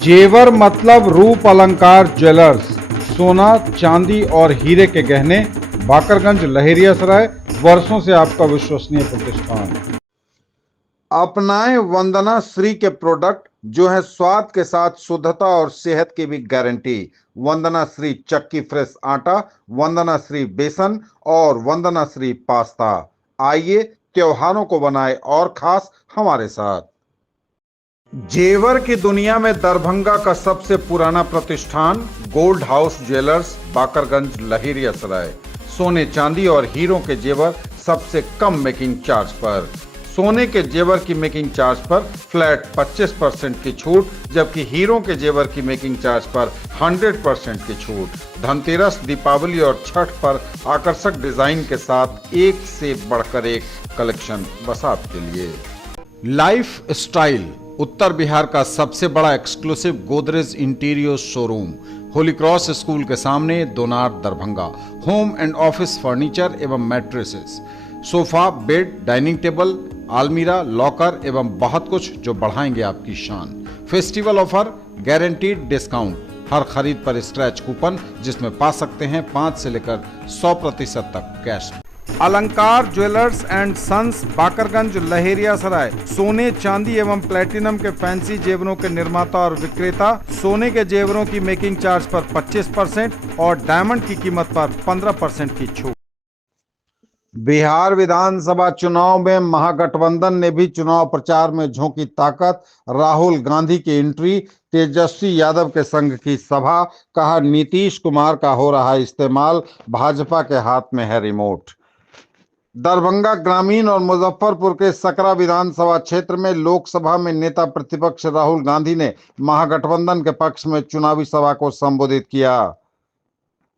जेवर मतलब रूप अलंकार ज्वेलर्स, सोना चांदी और हीरे के गहने, बाकरगंज लहेरियासराय, वर्षों से आपका विश्वसनीय प्रतिष्ठान। अपनाएं वंदना श्री के प्रोडक्ट जो है स्वाद के साथ शुद्धता और सेहत की भी गारंटी। वंदना श्री चक्की फ्रेश आटा, वंदना श्री बेसन और वंदना श्री पास्ता। आइए त्योहारों को बनाए और खास हमारे साथ। जेवर की दुनिया में दरभंगा का सबसे पुराना प्रतिष्ठान gold house jewellers, Bakarganj Laheriasarai. सोने चांदी और हीरों के जेवर सबसे कम मेकिंग चार्ज पर। सोने के जेवर की मेकिंग चार्ज पर फ्लैट 25% की छूट, जबकि हीरों के जेवर की मेकिंग चार्ज पर 100% की छूट। धनतेरस, दीपावली और छठ पर आकर्षक डिजाइन के साथ एक से बढ़कर एक कलेक्शन बस आपके लिए। लाइफ स्टाइल उत्तर बिहार का सबसे बड़ा exclusive Godrej interior showroom, Holy Cross school के सामने, Donar, Darbhanga. Home and office furniture एवं mattresses, sofa, bed, dining table, आलमीरा, लॉकर एवं बहुत कुछ जो बढ़ाएंगे आपकी शान। फेस्टिवल ऑफर, गारंटीड डिस्काउंट, हर खरीद पर स्क्रैच कूपन जिसमें पा सकते हैं 5 से लेकर 100% तक cash. Alankar Jewellers and Sons, Bakarganj Laheriasarai. सोने चांदी एवं प्लेटिनम के फैंसी जेवरों के निर्माता और विक्रेता। सोने के जेवरों की मेकिंग चार्ज पर 25% और डायमंड की कीमत पर 15% की छूट। बिहार विधानसभा चुनाव में महागठबंधन ने भी चुनाव प्रचार में झोंकी ताकत। राहुल गांधी की एंट्री, तेजस्वी यादव के संग की सभा। कहा नीतीश कुमार का हो रहा इस्तेमाल, भाजपा के हाथ में है रिमोट। दरभंगा ग्रामीण और मुजफ्फरपुर के सकरा विधानसभा क्षेत्र में लोकसभा में नेता प्रतिपक्ष राहुल गांधी ने महागठबंधन के पक्ष में चुनावी सभा को संबोधित किया।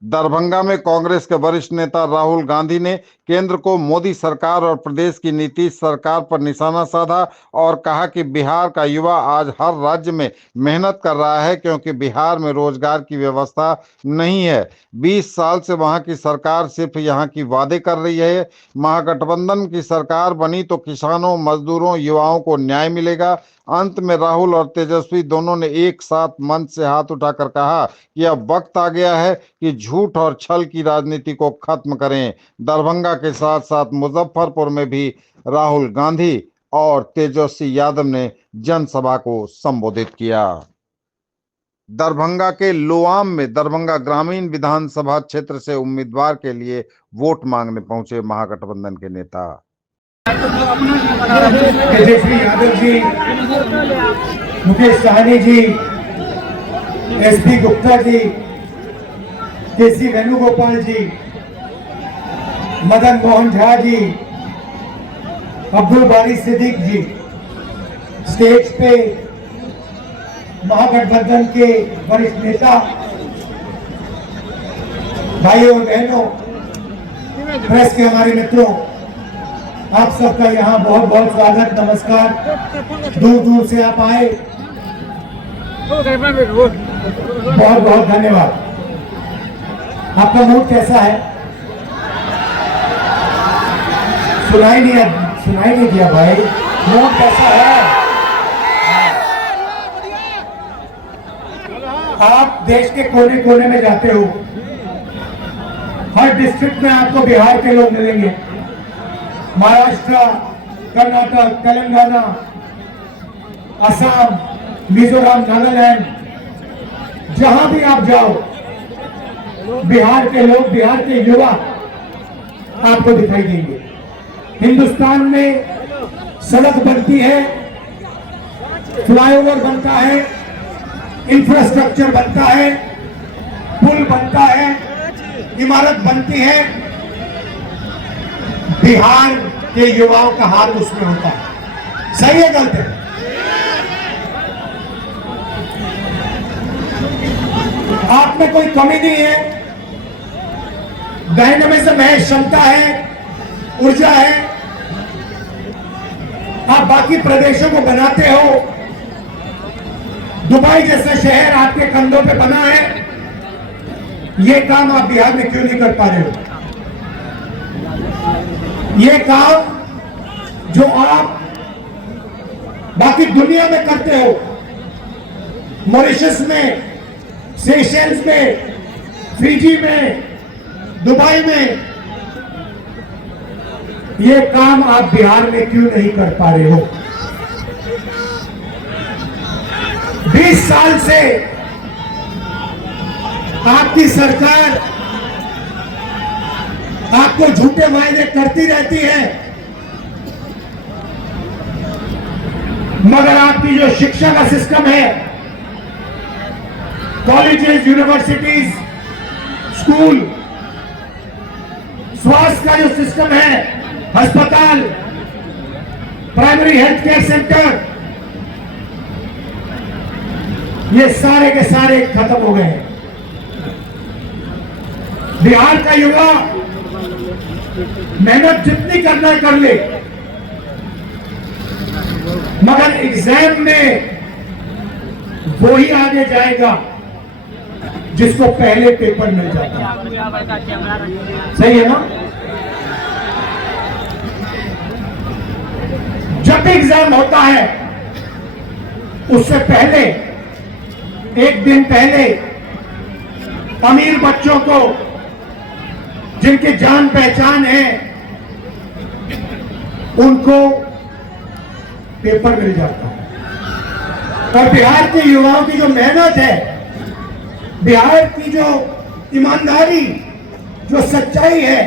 दरभंगा में कांग्रेस के वरिष्ठ नेता राहुल गांधी ने केंद्र को मोदी सरकार और प्रदेश की नीतीश सरकार पर निशाना साधा और कहा कि बिहार का युवा आज हर राज्य में मेहनत कर रहा है क्योंकि बिहार में रोजगार की व्यवस्था नहीं है। 20 साल से वहां की सरकार सिर्फ यहां की वादे कर रही है। महागठबंधन की सरकार बनी तो किसानों, मजदूरों, युवाओं को न्याय मिलेगा। अंत में राहुल और तेजस्वी दोनों ने एक साथ मंच से हाथ उठाकर कहा कि अब वक्त आ गया है कि झूठ और छल की राजनीति को खत्म करें। दरभंगा के साथ साथ मुजफ्फरपुर में भी राहुल गांधी और तेजस्वी यादव ने जनसभा को संबोधित किया। दरभंगा के लोआम में दरभंगा ग्रामीण विधानसभा क्षेत्र से उम्मीदवार के लिए वोट मांगने पहुंचे महागठबंधन के नेता। तेजस्वी यादव जी, मुकेश सहनी जी, एसपी गुप्ता जी, केसी वेणुगोपाल जी, मदन मोहन झा जी, अब्दुल बारी सिद्दीक जी, स्टेज पे महागठबंधन के वरिष्ठ नेता, भाइयों और बहनों, प्रेस के हमारे मित्रों, आप सबका यहाँ बहुत बहुत स्वागत, नमस्कार। दूर दूर से आप आए, बहुत बहुत धन्यवाद। आपका मूड कैसा है? सुनाई नहीं दिया भाई, मूड कैसा है? आप देश के कोने कोने में जाते हो, हर डिस्ट्रिक्ट में आपको बिहार के लोग मिलेंगे, महाराष्ट्र, कर्नाटक, तेलंगाना, असम, मिजोरम, नागालैंड, जहां भी आप जाओ बिहार के लोग, बिहार के युवा आपको दिखाई देंगे। हिंदुस्तान में सड़क बनती है, फ्लाईओवर बनता है, इंफ्रास्ट्रक्चर बनता है, पुल बनता है, इमारत बनती है, बिहार के युवाओं का हाथ उसमें होता है। सही है, गलत है? आप में कोई कमी नहीं है, डायनामिज्म है, क्षमता है, ऊर्जा है। आप बाकी प्रदेशों को बनाते हो, दुबई जैसा शहर आपके कंधों पे बना है, ये काम आप बिहार में क्यों नहीं कर पा रहे हो? ये काम जो आप बाकी दुनिया में करते हो, मॉरिशस में, सेशल्स में, फिजी में, दुबई में, ये काम आप बिहार में क्यों नहीं कर पा रहे हो? 20 साल से आपकी सरकार आपको झूठे वायदे करती रहती है, मगर आपकी जो शिक्षा का सिस्टम है, कॉलेजेस, यूनिवर्सिटीज, स्कूल, स्वास्थ्य का जो सिस्टम है, अस्पताल, प्राइमरी हेल्थ केयर सेंटर, ये सारे के सारे खत्म हो गए हैं। बिहार का युवा मेहनत जितनी करना है कर ले, मगर एग्जाम में वो ही आगे जाएगा जिसको पहले पेपर मिल जाता है। सही है ना? जब भी एग्जाम होता है उससे पहले, एक दिन पहले, अमीर बच्चों को जिनकी जान पहचान है उनको पेपर मिल जाता है। और बिहार के युवाओं की जो मेहनत है, बिहार की जो ईमानदारी, जो सच्चाई है,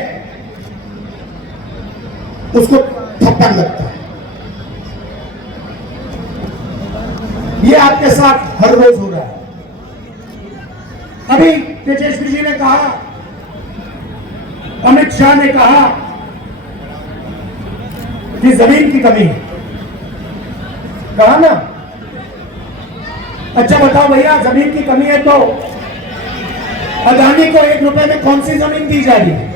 उसको थप्पड़ लगता है। ये आपके साथ हर रोज हो रहा है। अभी तेजस्वी जी ने कहा, अमित शाह ने कहा कि जमीन की कमी है, कहा ना? अच्छा बताओ भैया, जमीन की कमी है तो अदानी को 1 रुपए में कौन सी जमीन दी जा रही है?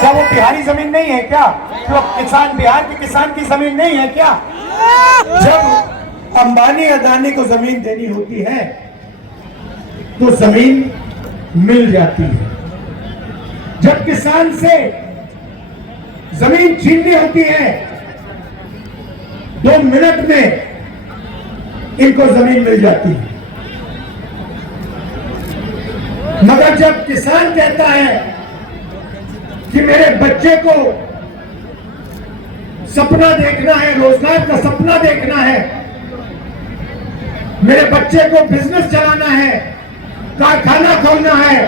क्या वो बिहारी जमीन नहीं है क्या? तो किसान, बिहार के किसान की जमीन नहीं है क्या? जब अंबानी अदानी को जमीन देनी होती है तो जमीन मिल जाती है। जब किसान से जमीन छीननी होती है 2 मिनट में इनको जमीन मिल जाती है। मगर जब किसान कहता है कि मेरे बच्चे को सपना देखना है, रोजगार का सपना देखना है, मेरे बच्चे को बिजनेस चलाना है, कारखाना खोलना है,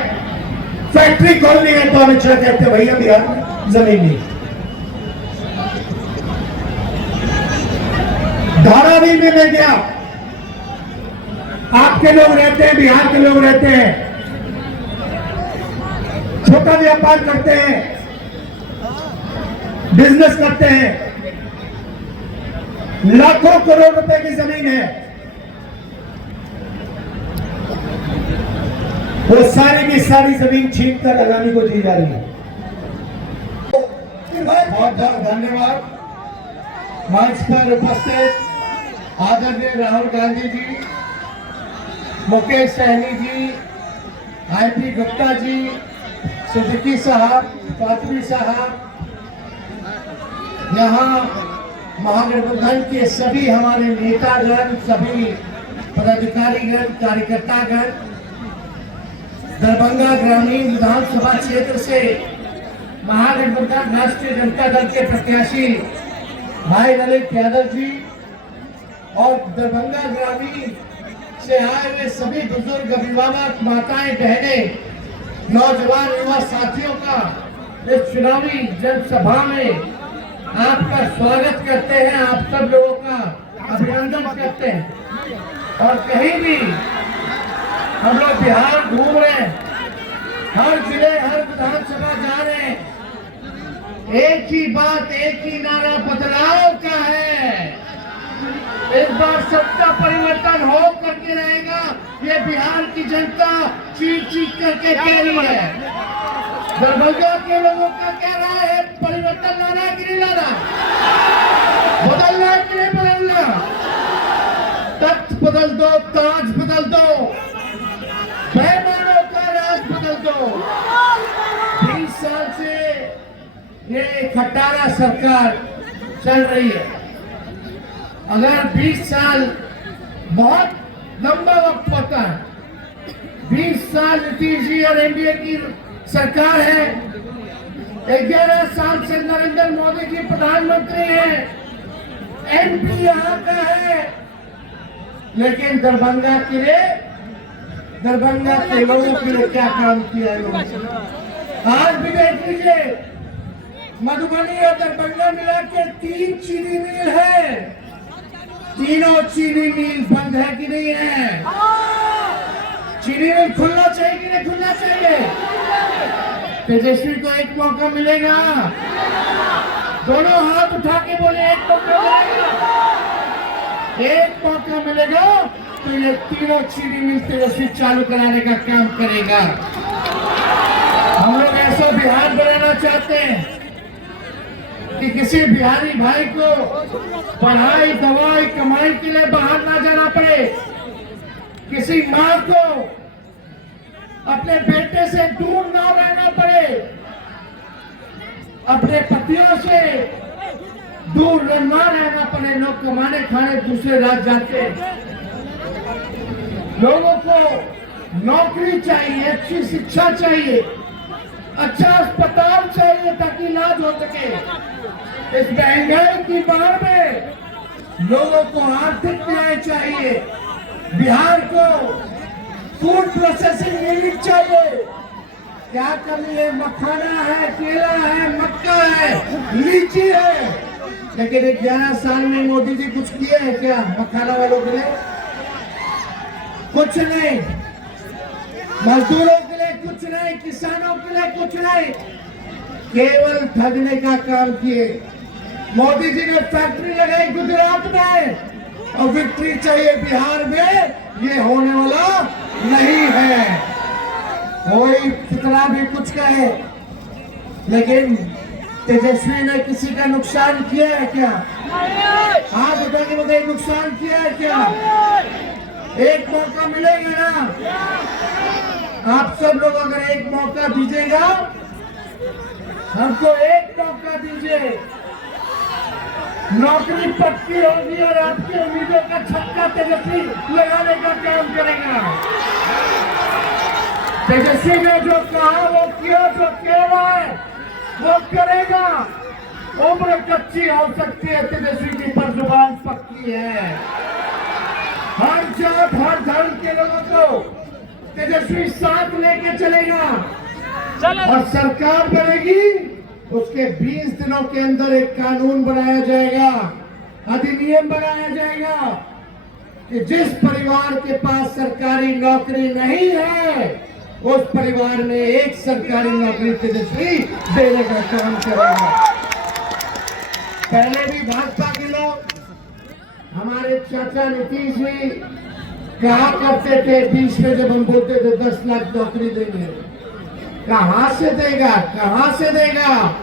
फैक्ट्री खोलनी है, तो अमित शाह कहते भैया बिहार में जमीन नहीं। धारावी में मैं गया, आपके लोग रहते हैं, बिहार के लोग रहते हैं, छोटा व्यापार करते हैं, बिजनेस करते हैं, लाखों करोड़ रुपए की जमीन है, वो सारी की सारी जमीन छीन कर अदानी को दी जा रही है। बहुत बहुत धन्यवाद। मंच पर उपस्थित आदरणीय राहुल गांधी जी, मुकेश सहनी जी, आईपी गुप्ता जी, सिद्दीकी साहब, फातमी साहब, यहाँ महागठबंधन के सभी हमारे नेतागण, सभी पदाधिकारीगण, कार्यकर्तागण, दरभंगा ग्रामीण विधानसभा क्षेत्र से महागठबंधन राष्ट्रीय जनता दल के प्रत्याशी भाई ललित यादव जी और दरभंगा ग्रामीण से आए हुए सभी बुजुर्ग, अभिभावक, माताएं, बहनें, नौजवान, युवा साथियों का इस चुनावी जनसभा में आपका स्वागत करते हैं, आप सब लोगों का अभिनंदन करते हैं। और कहीं भी हम लोग बिहार घूम रहे हैं, हर जिले, हर विधानसभा जा रहे हैं, एक ही बात, एक ही नारा बदलाव का है। इस बार सत्ता परिवर्तन हो करके रहेगा, ये बिहार की जनता चीख चीख करके कह रही है। दरभंगा के लोगों का कह रहा है परिवर्तन लाना है कि नहीं लाना, बदलना है कि नहीं बदलना, तख्त बदल दो, ताज बदल दो, बेईमानों का राज बदल दो। 20 साल से ये खटारा सरकार चल रही है। अगर 20 साल बहुत लंबा वक्त होता है, 20 साल नीतीश जी और एनडीए की सरकार है, 11 साल से नरेंद्र मोदी जी प्रधानमंत्री हैं, एमपी यहाँ का है, लेकिन दरभंगा के लोगों के लिए क्या काम किया है लोगों ने? आज भी देख लीजिए, मधुबनी और दरभंगा मिला के 3 चीनी मिल है, तीनों चीनी मिल बंद है कि नहीं है? चीनी मिल खुलना चाहिए कि नहीं खुलना चाहिए? तेजस्वी को एक मौका मिलेगा, दोनों हाथ उठा के बोले एक मौका मिलेगा, एक मौका मिलेगा तो ये तीनों चीनी मिल तेजस्वी चालू कराने का काम करेगा। हम लोग ऐसा बिहार बनाना चाहते हैं कि किसी बिहारी भाई को पढ़ाई दवाई कमाई के लिए बाहर ना जाना पड़े, किसी माँ को अपने बेटे से दूर ना रहना पड़े, अपने पतियों से दूर ना रहना पड़े। लोग कमाने खाने दूसरे राज्य जाते हैं, लोगों को नौकरी चाहिए, अच्छी शिक्षा चाहिए, अच्छा अस्पताल चाहिए ताकि इलाज हो सके। इस महंगाई की मार में लोगों को आर्थिक न्याय चाहिए, बिहार को फूड प्रोसेसिंग यूनिट चाहिए। क्या कमी है? मखाना है, केला है, मक्का है, लीची है, लेकिन 11 साल में मोदी जी कुछ किए हैं क्या मखाना वालों के लिए? कुछ नहीं, मजदूरों के लिए कुछ नहीं, किसानों के लिए कुछ नहीं, केवल ठगने का काम किए। मोदी जी ने फैक्ट्री लगाई गुजरात में और विक्ट्री चाहिए बिहार में, ये होने वाला नहीं है। कोई कितना भी कुछ कहे, लेकिन तेजस्वी ने किसी का नुकसान किया है क्या? हाँ बताइए, नुकसान किया है क्या? एक मौका मिलेगा ना? आप सब लोग अगर एक मौका दीजिएगा, हमको एक मौका दीजिए, नौकरी पक्की होगी और आपकी उम्मीदों का छक्का तेजस्वी लगाने का काम करेगा। तेजस्वी ने जो कहा वो किया, जो कह रहा है वो करेगा। उम्र कच्ची हो सकती है तेजस्वी की, पर जुबान पक्की है। हर जात हर धर्म के लोगों को तेजस्वी साथ लेके चलेगा और सरकार बनेगी, उसके 20 दिनों के अंदर एक कानून बनाया जाएगा, अधिनियम बनाया जाएगा कि जिस परिवार के पास सरकारी नौकरी नहीं है, उस परिवार में एक सरकारी नौकरी तेजस्वी देने का काम करेगा। पहले भी भाजपा के लोग, हमारे चाचा नीतीश जी कहा करते थे 20 में जब हम बोलते थे 10 लाख नौकरी देंगे, कहां से देगा, कहां से देगा?